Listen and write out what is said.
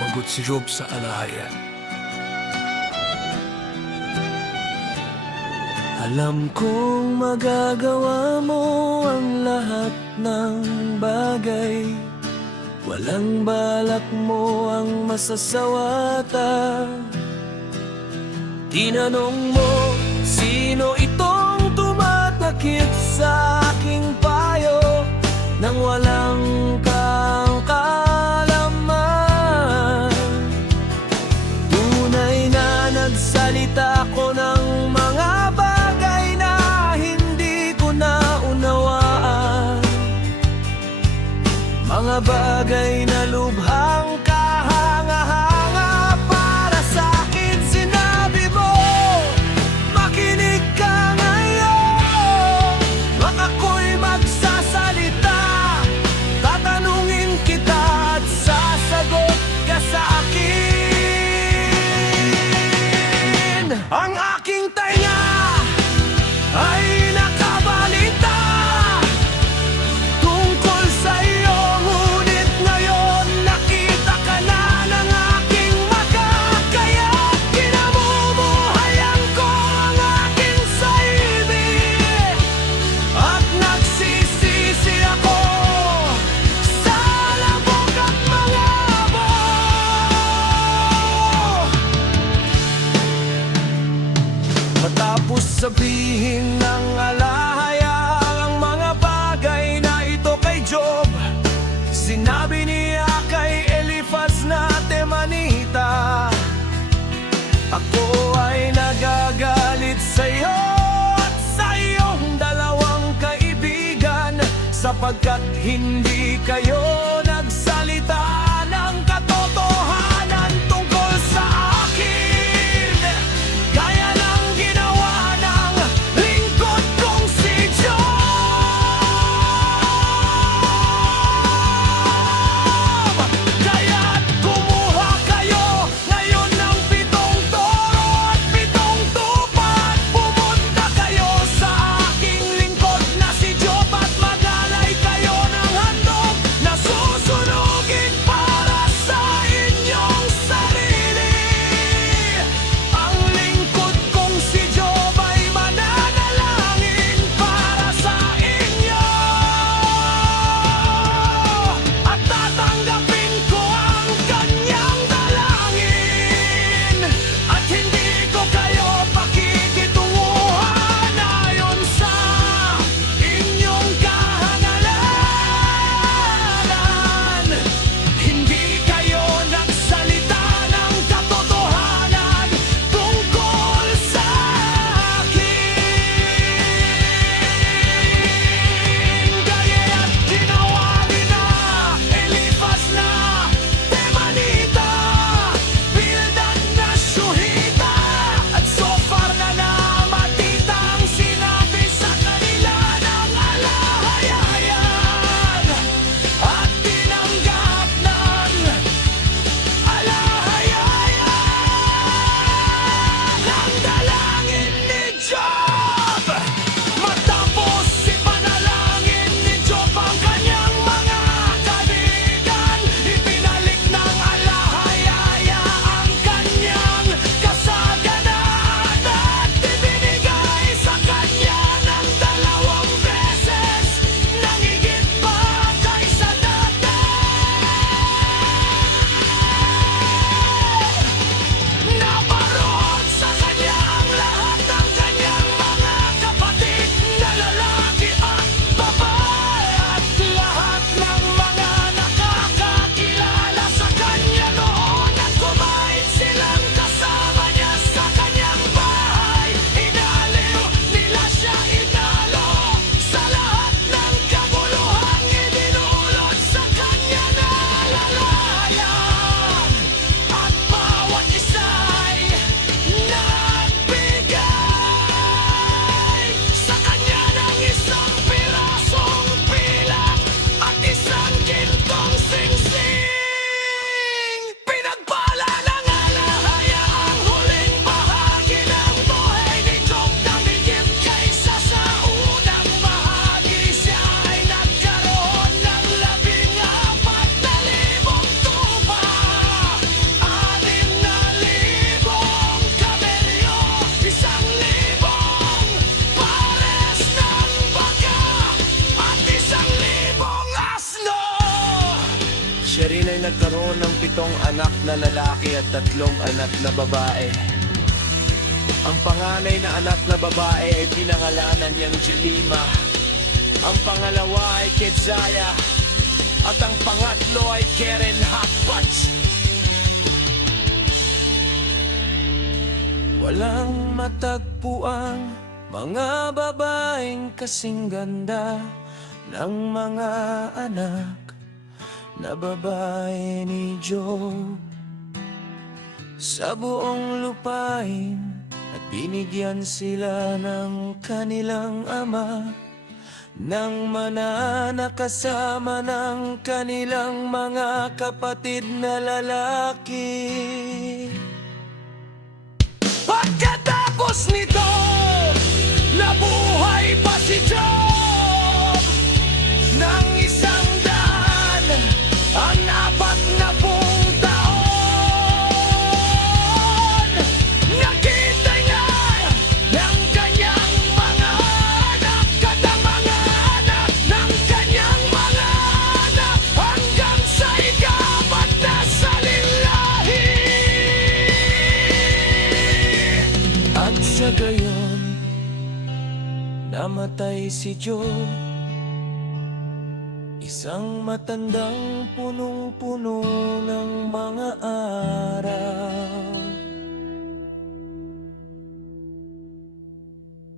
Sumagot si Job sa alaya. Alam kong magagawa mo ang lahat ng bagay. Walang balak mo ang masasawata. Tinanong mo, sino itong tumatakip sa aking payo nang walang kang kaalaman. Tunay na nagsalita ko ng mga bagay na hindi ko naunawaan, mga bagay na lubhang kahanga-hanga para sa akin. Sinabi mo, makinig ka ngayon. Baka ako'y magsasalita, tatanungin kita at sasagot ka sa akin. Ang aking tainga ay nakabalita tungkol sa iyo, ngunit ngayon nakita ka na ng aking mata. Kaya kinamumuhayan ko ang aking sarili at nagsisisi ako sa labog at mga abo. Matapos sabihin ng alahaya ang mga bagay na ito kay Job, sinabi niya kay Elifaz na Temanita, ako ay nagagalit sa iyo at sa iyong dalawang kaibigan, sapagkat hindi kayo nagsalita ng katotohanan tungkol sa akin, gaya ng ginawa ng lingkod kong si Job. Kaya't kumuha kayo ngayon ng 7 toro at 7 tupa at pumunta kayo sa aking lingkod na si Job at magalay kayo ng handog na susunod. rin ay nagkaroon ng 7 anak na lalaki at 3 anak na babae. Ang panganay na anak na babae ay pinangalanan niyang Jelima. Ang pangalawa ay Quetzaya. At ang pangatlo ay Keren Hakpats. Walang matagpuang mga babaeng kasing ganda ng mga anak na babae ni Job. Sa buong lupain at binigyan sila ng kanilang ama nang manana kasama ng kanilang mga kapatid na lalaki. Pagkatapos nito, nabuhay pa si Job ng 100 ang 40 taon. Nakita niya ng kanyang mga anak at ang mga anak ng kanyang mga anak hanggang sa ika-4 na salilahi. At sa gayon, namatay si Job, isang matandang punong-puno ng mga araw.